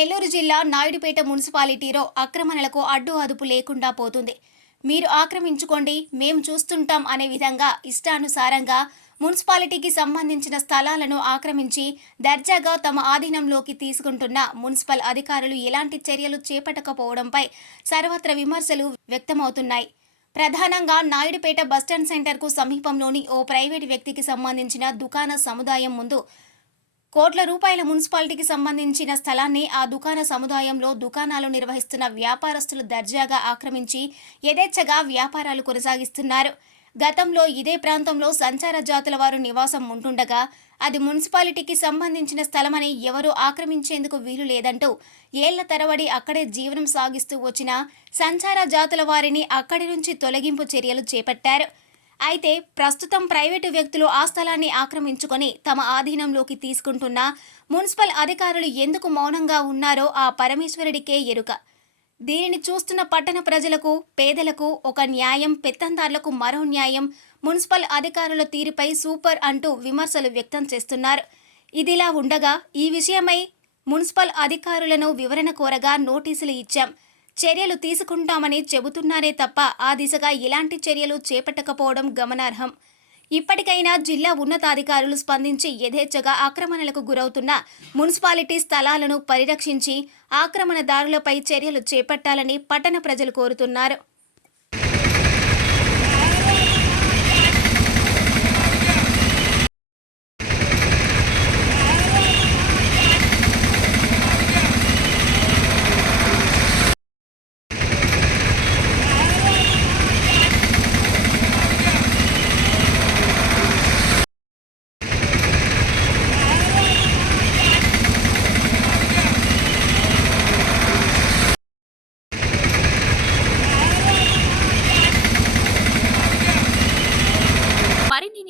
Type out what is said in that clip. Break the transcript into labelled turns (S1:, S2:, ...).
S1: నెల్లూరు జిల్లా నాయుడుపేట మున్సిపాలిటీలో ఆక్రమణలకు అడ్డు అదుపు లేకుండా పోతుంది. మీరు ఆక్రమించుకోండి మేం చూస్తుంటాం అనే విధంగా ఇష్టానుసారంగా మున్సిపాలిటీకి సంబంధించిన స్థలాలను ఆక్రమించి దర్జాగా తమ ఆధీనంలోకి తీసుకుంటున్న మున్సిపల్ అధికారులు ఎలాంటి చర్యలు చేపట్టకపోవడంపై సర్వత్ర విమర్శలు వ్యక్తమవుతున్నాయి. ప్రధానంగా నాయుడుపేట బస్టాండ్ సెంటర్కు సమీపంలోని ఓ ప్రైవేటు వ్యక్తికి సంబంధించిన దుకాణ సముదాయం ముందు కోట్ల రూపాయల మున్సిపాలిటీకి సంబంధించిన స్థలాన్ని ఆ దుకాణ సముదాయంలో దుకాణాలు నిర్వహిస్తున్న వ్యాపారస్తులు దర్జాగా ఆక్రమించి యథేచ్ఛగా వ్యాపారాలు కొనసాగిస్తున్నారు. గతంలో ఇదే ప్రాంతంలో సంచార జాతుల వారు నివాసం ఉంటుండగా అది మున్సిపాలిటీకి సంబంధించిన స్థలమని ఎవరూ ఆక్రమించేందుకు వీలు లేదంటూ ఏళ్ళ తరబడి అక్కడే జీవనం సాగిస్తూ వచ్చిన సంచార జాతుల వారిని అక్కడి నుంచి తొలగింపు చర్యలు చేపట్టారు. అయితే ప్రస్తుతం ప్రైవేటు వ్యక్తులు ఆ స్థలాన్ని ఆక్రమించుకొని తమ ఆధీనంలోకి తీసుకుంటున్న మున్సిపల్ అధికారులు ఎందుకు మౌనంగా ఉన్నారో ఆ పరమేశ్వరుడికే ఎరుక. దీనిని చూస్తున్న పట్టణ ప్రజలకు పేదలకు ఒక న్యాయం పెత్తందారులకు మరో న్యాయం మున్సిపల్ అధికారుల తీరుపై సూపర్ అంటూ విమర్శలు వ్యక్తం చేస్తున్నారు. ఇదిలా ఉండగా ఈ విషయమై మున్సిపల్ అధికారులను వివరణ కోరగా నోటీసులు ఇచ్చాం. చర్యలు తీసుకుంటామని చెబుతున్నారే తప్ప ఆ దిశగా ఇలాంటి చర్యలు చేపట్టకపోవడం గమనార్హం. ఇప్పటికైనా జిల్లా ఉన్నతాధికారులు స్పందించి యథేచ్ఛగా ఆక్రమణలకు గురవుతున్న మున్సిపాలిటీ స్థలాలను పరిరక్షించి ఆక్రమణదారులపై చర్యలు చేపట్టాలని పట్టణ ప్రజలు కోరుతున్నారు.